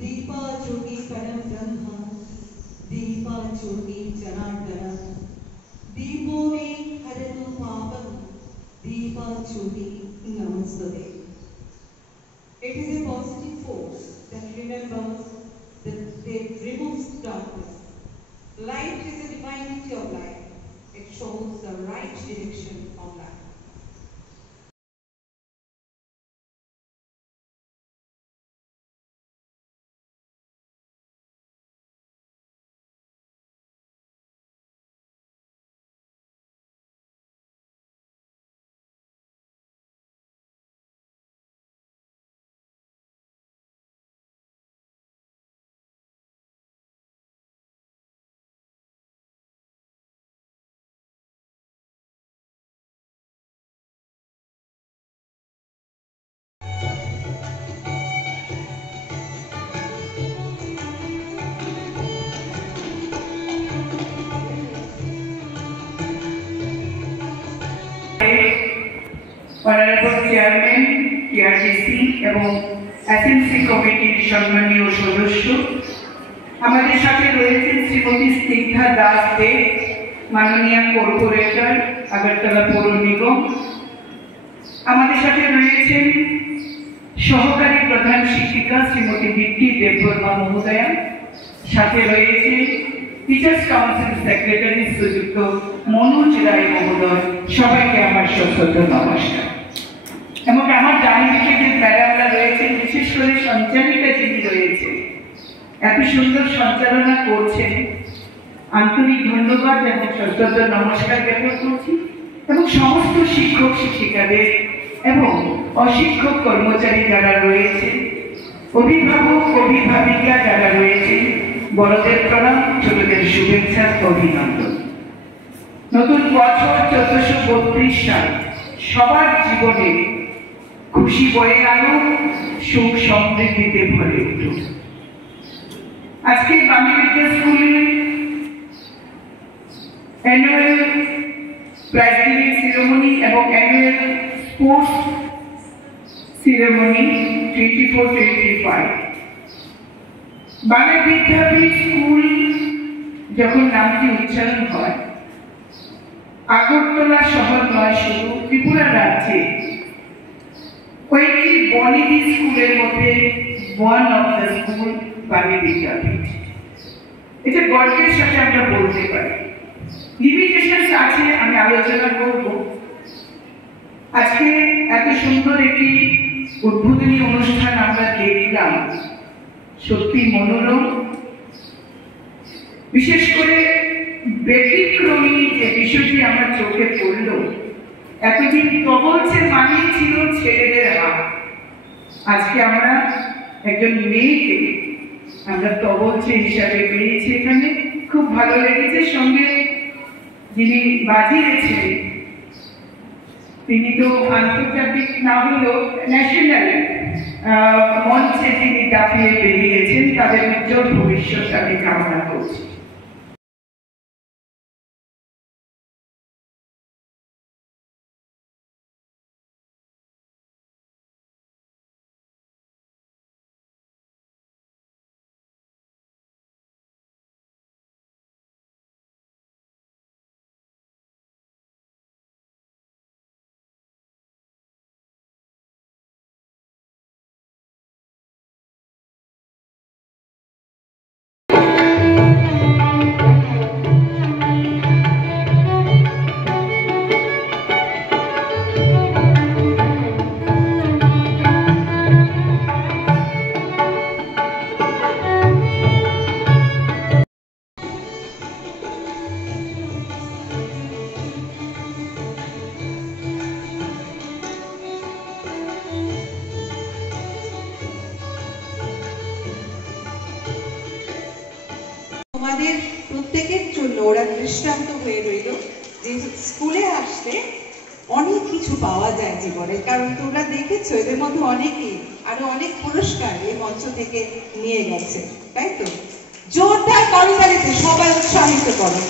दीपा ज्योति परम ब्रह्म दीपा ज्योति जनार्दन दीपो मे हरतु पापं दीपा ज्योति नमस्ते. It is a positive force that remembers that removes darkness. Light is the divinity of life. It shows the right direction of life. Honorable Chairman, TRGC এবং SNC কমিটির সম্মানীয় সদস্য, আমাদের সাথে রয়েছেন শ্রীমতী স্নিগ্ধা দাস দে, মাননীয় কর্পোরেটর, আগরতলা পৌর নিগম। আমাদের সাথে রয়েছেন সহকারী প্রধান শিক্ষিকা শ্রীমতী দীপ্তি দেববর্মা মহোদয়া, সাথে রয়েছে টিচার্স কাউন্সিল সেক্রেটারি শ্রীযুক্ত মনোজ রায় মহোদয়। সবাইকে আমার সশ্রদ্ধ নমস্কার। এবং আমার ডানদিকে যে ম্যাডামরা রয়েছেন, বিশেষ করে সঞ্চালিকা যিনি রয়েছেন, এত সুন্দর সঞ্চালনা করছেন, আন্তরিক ধন্যবাদ এবং সশ্রদ্ধ নমস্কার জ্ঞাপন করছি। এবং সমস্ত শিক্ষক শিক্ষিকাদের এবং অশিক্ষক কর্মচারী যারা রয়েছে, অভিভাবক অভিভাবিকা যারা রয়েছে, বড়দের প্রণাম, ছোটদের শুভেচ্ছা অভিনন্দন। নতুন বছর 1432 সাল সবার জীবনে খুশি বয়ে আনুক, সুখ সমৃদ্ধিতে ভরে উঠুক। আজকে বাংলা বিদ্যা স্কুলে অ্যানুয়াল প্রাইজ গিভিং সেরেমনি এবং অ্যানুয়াল স্পোর্টস সেরেমনি 24-25। বাংলা বিদ্যাপীঠ স্কুল যখন নামটি উচ্চারণ হয়, আগরতলা শহর নয়, শুধু ত্রিপুরা রাজ্যে কয়েকটি বনেদি স্কুলের মধ্যে one of the school Bangla Vidyapith. এটা গর্বের সাথে আমরা বলতে পারি। লিমিটেশন আছে, আমি আলোচনা করব। আজকে এত সুন্দর একটি উদ্বোধনী অনুষ্ঠান আমরা দেখলাম, সত্যি মনোরম। বিশেষ করে ব্যতিক্রমী যে বিষয়টি আমার চোখে পড়ল, এতদিন তবলচের মানে ছিল ছেলেদের হাত। আজকে আমরা একজন মেয়েকে আমরা তবলচে হিসাবে পেয়েছি এখানে, খুব ভালো লেগেছে। সঙ্গে যিনি বাজিয়েছেন তিনি তো আন্তর্জাতিক না হলেও ন্যাশনাল মঞ্চে যিনি দাপিয়ে বেরিয়েছেন, তাদের উজ্জ্বল ভবিষ্যৎ আমি কামনা করছি। তোমাদের প্রত্যেকের জন্য ওরা দৃষ্টান্ত হয়ে রইল যে স্কুলে আসলে অনেক কিছু পাওয়া যায় জীবনে। কারণ তোমরা দেখেছো এদের মধ্যে অনেকেই আরো অনেক পুরস্কার এই মঞ্চ থেকে নিয়ে গেছে, তাই তো? জোরদার করতালিতে সবাই উৎসাহিত করো।